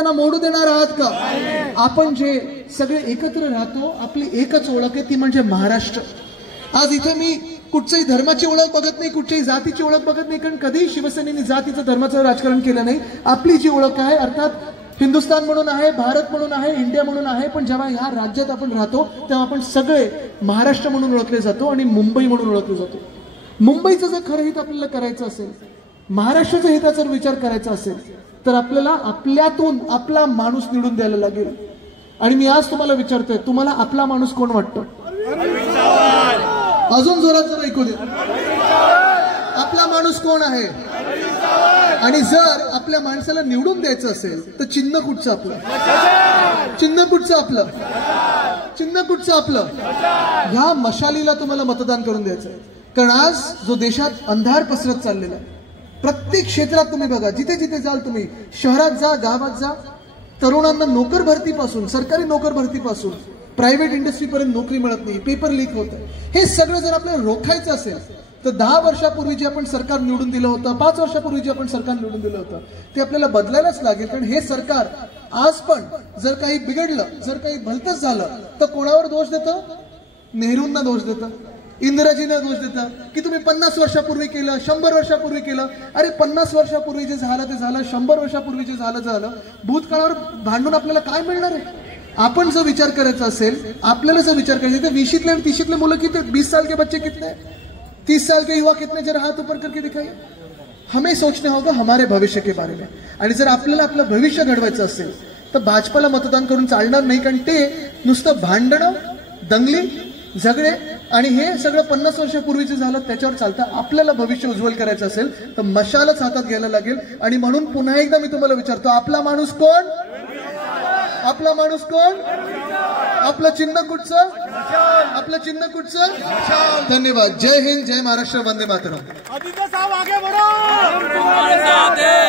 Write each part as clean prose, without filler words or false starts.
मोडू देणार आहात का? आपण जे सगळे एकत्र राहतो, आपली एकच ओळख आहे, ती म्हणजे महाराष्ट्र. आज इथे मी कुठच्याही धर्माची ओळख बघत नाही, कुठच्याही जातीची ओळख बघत नाही, कारण कधी शिवसेनेने जातीचं धर्माचं राजकारण केलं नाही. आपली जी ओळख आहे अर्थात हिंदुस्थान म्हणून आहे, भारत म्हणून आहे, इंडिया म्हणून आहे. पण जेव्हा ह्या राज्यात आपण राहतो तेव्हा आपण सगळे महाराष्ट्र म्हणून ओळखले जातो आणि मुंबई म्हणून ओळखले जातो. मुंबईचं जर खरं हित आपल्याला करायचं असेल, महाराष्ट्राच्या हिताचा जर विचार करायचा असेल, तर आपल्याला आपल्यातून आपला माणूस निवडून द्यायला लागेल. आणि मी आज तुम्हाला विचारतोय, तुम्हाला आपला माणूस कोण वाटतं? अजून जोरात जरा ऐकू द्या. आपला माणूस कोण आहे? आणि जर आपल्या माणसाला निवडून द्यायचं असेल तर चिन्ह कुठचं आपलं? चिन्ह कुठचं आपलं? चिन्ह कुठचं आपलं? ह्या मशालीला तुम्हाला मतदान करून द्यायचं. कारण आज जो देशात अंधार पसरत चाललेला आहे, प्रत्येक क्षेत्रात तुम्ही बघा, जिथे जिथे जाल तुम्ही, शहरात जा, गावात जा, तरुणांना नोकर भरतीपासून, सरकारी नोकर भरतीपासून प्रायव्हेट इंडस्ट्रीपर्यंत नोकरी मिळत नाही, पेपर लीक होतं. हे सगळं जर आपल्याला रोखायचं असेल तर 10 वर्षापूर्वी जे आपण सरकार निवडून दिलं होतं, 5 वर्षापूर्वी जे आपण सरकार निवडून दिलं होतं, ते आपल्याला बदलायलाच लागेल. कारण हे सरकार आज पण जर काही बिघडलं, जर काही भलतंच झालं तर कोणावर दोष देतं? नेहरूंना दोष देतं, इंदिराजींना दोष देतं की तुम्ही 50 वर्षापूर्वी केलं, 100 वर्षापूर्वी केलं. अरे 50 वर्षापूर्वी जे झालं ते झालं, 100 वर्षापूर्वी जे झालं झालं. भूतकाळावर भांडून आपल्याला काय मिळणार आहे? आपण जर विचार करायचा असेल, आपल्याला जर विचार करायचा तर 20वीतले आणि 30वीतले मुलं किती, 20 साल के बच्चे कितने, 30 साल के युवा कितने, जरा हाथ ऊपर करके दिखाइए. हमें सोचना होगा हमारे भविष्य के बारे में. आणि जर आपल्याला आपलं भविष्य घडवायचं असेल तर भाजपाला मतदान करून चालणार नाही. कारण ते नुसतं भांडणं, दंगली, झगडे आणि हे सगळं 50 वर्षापूर्वीचं झालं त्याच्यावर चालतं. आपल्याला भविष्य उज्ज्वल करायचं असेल तर मशालच हातात घ्यायला लागेल. आणि म्हणून पुन्हा एकदा मी तुम्हाला विचारतो, आपला माणूस कोण? आपला माणूस कोण? आपलं चिन्ह कुठचं? आपलं चिन्ह कुठचं? धन्यवाद. जय हिंद, जय महाराष्ट्र, वंदे मातरम. आदित्य साहब आगे बढ़ो,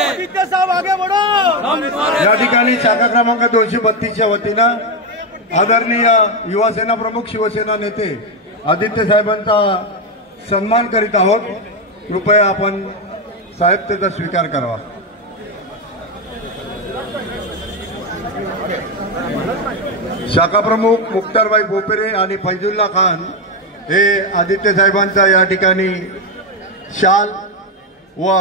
आदित्य साहब आगे बढ़ो. या ठिकाणी शाखा क्रमांक 232च्या वतीनं आदरणीय युवासेना प्रमुख, शिवसेना नेते आदित्य साहेबांचा सन्मान करीत आहोत. कृपया आपण साहेब त्याचा स्वीकार करावा. शाखा प्रमुख मुख्तारभाई बोपेरे आणि फैजुल्ला खान हे आदित्य साहेबांचा या ठिकाणी शाल व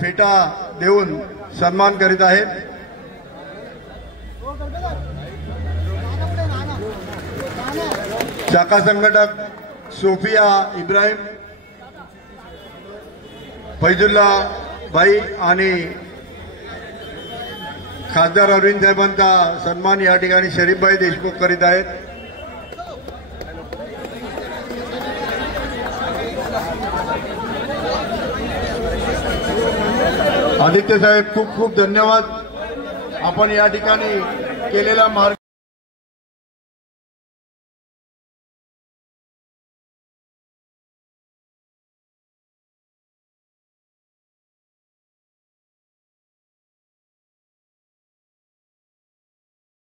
फेटा देऊन सन्मान करीत आहेत. शाखा संघटक सोफिया इब्राहिम, फैजुल्ला भाई आणि खासदार अरविंद साहेबांचा सन्मान या ठिकाणी शरीफभाई देशमुख करीत आहेत. आदित्य साहेब खूप खूप धन्यवाद. आपण या ठिकाणी केलेला मार्ग